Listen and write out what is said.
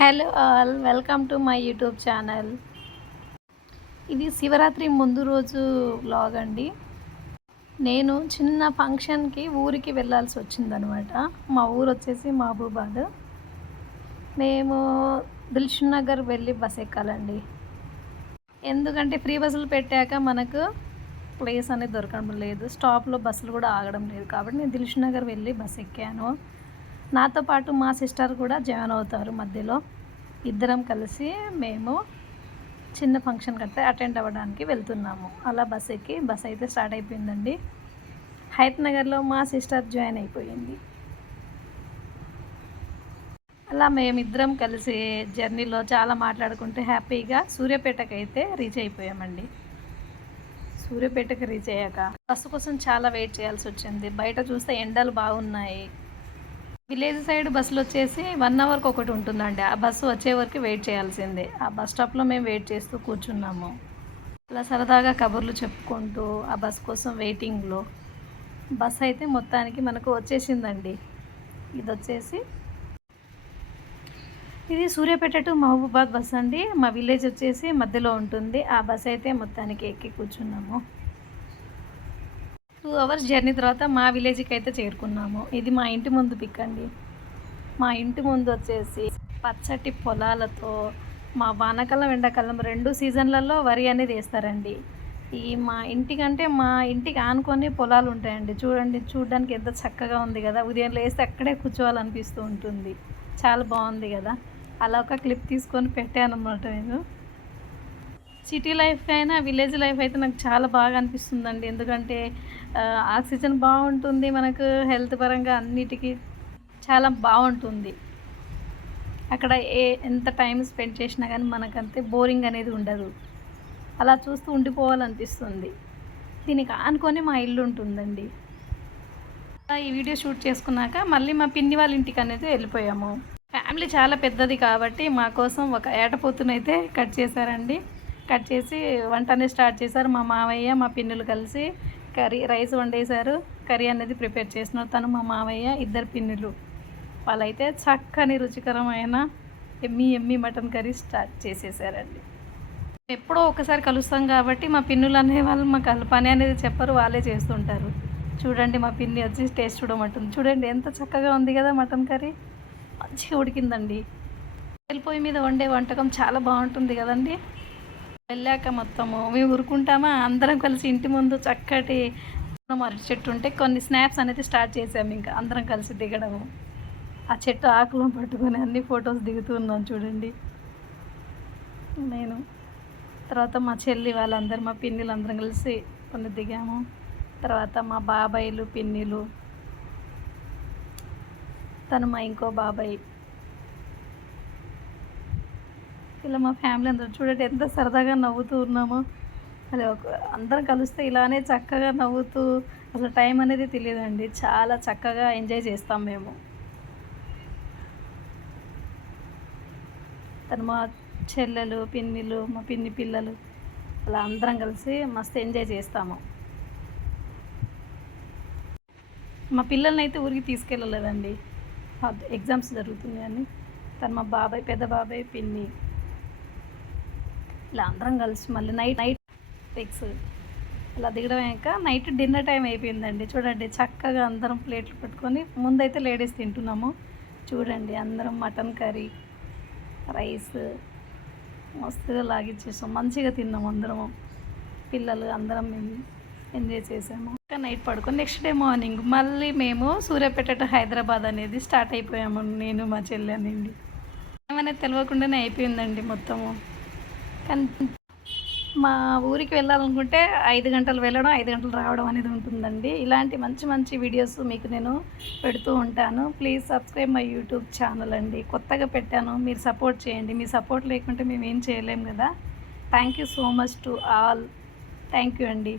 Hello all, welcome to my YouTube channel. ఇది శివరాత్రి ముందు రోజు వ్లాగ్ అండి. నేను చిన్న ఫంక్షన్కి ఊరికి వెళ్ళాల్సి వచ్చిందనమాట. మా ఊరు వచ్చేసి మహబూబాద్. మేము దిల్షుక్ నగర్ వెళ్ళి బస్ ఎక్కాలండి. ఎందుకంటే ఫ్రీ బస్సులు పెట్టాక మనకు ప్లేస్ అనేది దొరకడం లేదు, స్టాప్లో బస్సులు కూడా ఆగడం లేదు. కాబట్టి నేను దిల్షుక్ నగర్ వెళ్ళి బస్ ఎక్కాను. నాతో పాటు మా సిస్టర్ కూడా జాయిన్ అవుతారు మధ్యలో. ఇద్దరం కలిసి మేము చిన్న ఫంక్షన్ కట్టే అటెండ్ అవ్వడానికి వెళ్తున్నాము. అలా బస్ ఎక్కి బస్ అయితే స్టార్ట్ అయిపోయిందండి. హయత్ నగర్లో మా సిస్టర్ జాయిన్ అయిపోయింది. అలా మేమిద్దరం కలిసి జర్నీలో చాలా మాట్లాడుకుంటూ హ్యాపీగా సూర్యాపేటకి అయితే రీచ్ అయిపోయామండి. సూర్యాపేటకి రీచ్ అయ్యాక బస్సు కోసం చాలా వెయిట్ చేయాల్సి వచ్చింది. బయట చూస్తే ఎండలు బాగున్నాయి. విలేజ్ సైడ్ బస్సులు వచ్చేసి 1 అవర్కి ఒకటి ఉంటుందండి. ఆ బస్సు వచ్చే వరకు వెయిట్ చేయాల్సిందే. ఆ బస్ స్టాప్లో మేము వెయిట్ చేస్తూ కూర్చున్నాము. అలా సరదాగా కబుర్లు చెప్పుకుంటూ ఆ బస్ కోసం వెయిటింగ్లో బస్ అయితే మొత్తానికి మనకు వచ్చేసిందండి. ఇది సూర్యాపేట టు మహబూబాద్ బస్ అండి. మా విలేజ్ వచ్చేసి మధ్యలో ఉంటుంది. ఆ బస్ అయితే మొత్తానికి ఎక్కి కూర్చున్నాము. 2 అవర్స్ జర్నీ తర్వాత మా విలేజ్కి అయితే చేరుకున్నాము. ఇది మా ఇంటి ముందు పిక్ అండి. మా ఇంటి ముందు వచ్చేసి పచ్చటి పొలాలతో మా వానాకాలం ఎండాకాలం 2 సీజన్లలో వరి అనేది వేస్తారండి. మా ఇంటికి ఆనుకొని పొలాలు ఉంటాయండి. చూడడానికి ఎంత చక్కగా ఉంది కదా. ఉదయం లేస్తే అక్కడే కూర్చోవాలనిపిస్తూ ఉంటుంది. చాలా బాగుంది కదా. అలా ఒక క్లిప్ తీసుకొని పెట్టాను అన్నమాట నేను. సిటీ లైఫ్ అయినా విలేజ్ లైఫ్ అయితే నాకు చాలా బాగా అనిపిస్తుందండి. ఎందుకంటే ఆక్సిజన్ బాగుంటుంది, మనకు హెల్త్ పరంగా అన్నిటికీ చాలా బాగుంటుంది. అక్కడ ఎంత టైం స్పెండ్ చేసినా కానీ మనకంతే బోరింగ్ అనేది ఉండదు. అలా చూస్తూ ఉండిపోవాలనిపిస్తుంది. దీనికి ఆనుకొని మా ఇల్లు ఉంటుందండి. ఈ వీడియో షూట్ చేసుకున్నాక మళ్ళీ మా పిన్ని వాళ్ళ ఇంటికి అనేది వెళ్ళిపోయాము. ఫ్యామిలీ చాలా పెద్దది కాబట్టి మా కోసం ఒక ఏటపోతునైతే కట్ చేశారండి. కట్ చేసి వంట అనేది స్టార్ట్ చేశారు. మా మామయ్య మా పిన్నులు కలిసి రైస్ వండేశారు. కర్రీ అనేది ప్రిపేర్ చేసినారు. తను మా మామయ్య, 2 పిన్నులు. వాళ్ళైతే చక్కని రుచికరమైన ఎమ్మి మటన్ కర్రీ స్టార్ట్ చేసేసారండి. ఎప్పుడో ఒకసారి కలుస్తాం కాబట్టి మా పిన్నులు అనేవాళ్ళు మాకు పని అనేది చెప్పరు, వాళ్ళే చేస్తుంటారు. చూడండి మా పిన్ని వచ్చి టేస్ట్ చూడమంటుంది. చూడండి ఎంత చక్కగా ఉంది కదా మటన్ కర్రీ. మంచిగా ఉడికిందండి. పొయ్యి మీద వండే వంటకం చాలా బాగుంటుంది కదండి. వెళ్ళాక మొత్తము మేము ఊరుకుంటామా, అందరం కలిసి ఇంటి ముందు చక్కటి అరటి చెట్టు ఉంటే కొన్ని స్నాప్స్ అనేది స్టార్ట్ చేసాము. ఇంకా అందరం కలిసి దిగడము, ఆ చెట్టు ఆకులను పట్టుకొని అన్ని ఫొటోస్ దిగుతూ ఉన్నాం చూడండి. నేను తర్వాత మా చెల్లి వాళ్ళందరూ, మా పిన్నిలు అందరం కలిసి కొన్ని దిగాము. తర్వాత మా బాబాయిలు, పిన్నిలు, తను మా ఇంకో బాబాయ్, ఇలా మా ఫ్యామిలీ అందరూ చూడండి ఎంత సరదాగా నవ్వుతూ ఉన్నామో. అది అందరం కలిస్తే ఇలానే చక్కగా నవ్వుతూ అసలు టైం అనేది తెలియదండి. చాలా చక్కగా ఎంజాయ్ చేస్తాం మేము. తను మా చెల్లెలు, పిన్నిలు, మా పిన్ని పిల్లలు, అలా అందరం కలిసి మస్తు ఎంజాయ్ చేస్తాము. మా పిల్లల్ని అయితే ఊరికి తీసుకెళ్ళలేదండి, ఎగ్జామ్స్ జరుగుతున్నాయని. తను మా బాబాయ్, పెద్ద బాబాయ్, పిన్ని, ఇలా అందరం కలిసి మళ్ళీ నైట్ ఫిక్స్ అలా దిగడం అయ్యాక నైట్ డిన్నర్ టైం అయిపోయిందండి. చూడండి చక్కగా అందరం ప్లేట్లు పెట్టుకొని ముందైతే లేడీస్ తింటున్నాము. చూడండి అందరం మటన్ కర్రీ, రైస్ మస్తుగా లాగిచ్చేసాం. మంచిగా తిన్నాము అందరము, పిల్లలు అందరం మేము ఎంజాయ్ చేసాము. నైట్ పడుకొని నెక్స్ట్ డే మార్నింగ్ మళ్ళీ మేము సూర్యాపేట టు హైదరాబాద్ అనేది స్టార్ట్ అయిపోయాము. నేను మా చెల్లి అనేది ఏమనేది తెలియకుండానే అయిపోయిందండి మొత్తము. కానీ మా ఊరికి వెళ్ళాలనుకుంటే 5 గంటలు వెళ్ళడం, 5 గంటలు రావడం అనేది ఉంటుందండి. ఇలాంటి మంచి మంచి వీడియోస్ మీకు నేను పెడుతూ ఉంటాను. Please subscribe my YouTube channel అండి. కొత్తగా పెట్టాను, మీరు సపోర్ట్ చేయండి. మీ సపోర్ట్ లేకుంటే మేము ఏం చేయలేము కదా. Thank you so much to all. Thank you అండి.